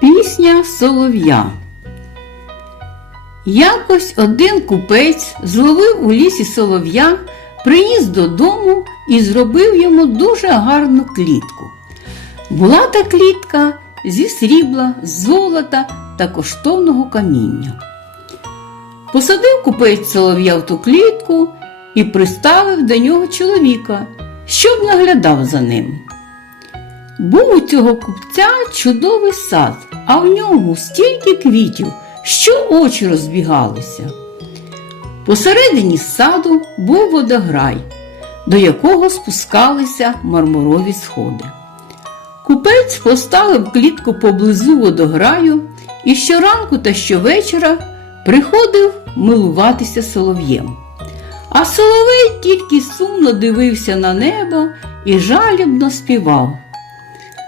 Пісня солов'я. Якось один купець зловив у лісі солов'я, приніс додому і зробив йому дуже гарну клітку. Була та клітка зі срібла, золота та коштовного каміння. Посадив купець солов'я в ту клітку і приставив до нього чоловіка, щоб наглядав за ним. Був у цього купця чудовий сад, а в ньому стільки квітів, що очі розбігалися. Посередині саду був водограй, до якого спускалися мармурові сходи. Купець поставив клітку поблизу водограю і щоранку та щовечора приходив милуватися солов'єм. А соловей тільки сумно дивився на небо і жалібно співав.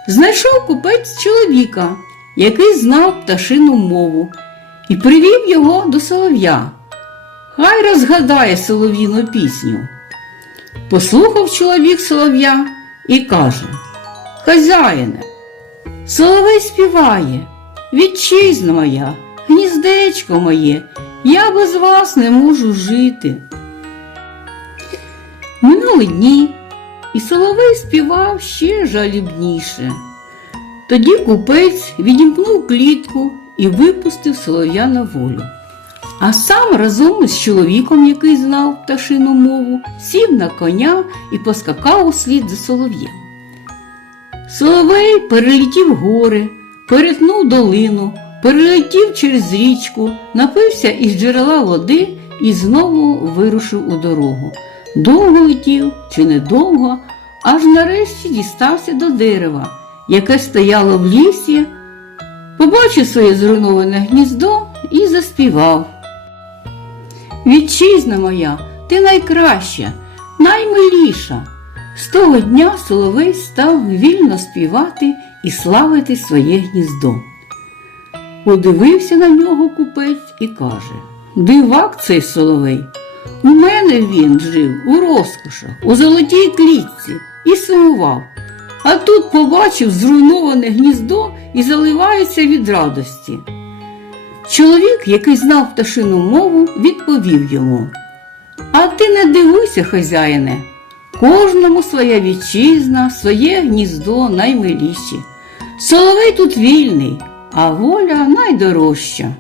Знайшов купець чоловіка, який знав пташину мову, і привів його до солов'я. Хай розгадає солов'їну пісню. Послухав чоловік солов'я і каже: Хазяїне, соловей співає, вітчизна моя, гніздечко моє, я без вас не можу жити. Минули дні, і соловей співав ще жалібніше. Тоді купець відімкнув клітку і випустив солов'я на волю. А сам разом із чоловіком, який знав пташину мову, сів на коня і поскакав услід за солов'єм. Соловей перелетів гори, перетнув долину, перелетів через річку, напився із джерела води і знову вирушив у дорогу. Довго летів чи недовго, аж нарешті дістався до дерева, яке стояло в лісі, побачив своє зруйноване гніздо і заспівав. Вітчизна моя, ти найкраща, наймиліша. З того дня Соловей став вільно співати і славити своє гніздо. Подивився на нього купець і каже Дивак цей соловей. У мене він жив у розкошах, у золотій клітці і сумував. А тут побачив зруйноване гніздо і заливається від радості. Чоловік, який знав пташину мову, відповів йому А ти не дивуйся, хазяїне, кожному своя вітчизна, своє гніздо наймиліші. Соловей тут вільний, а воля найдорожча.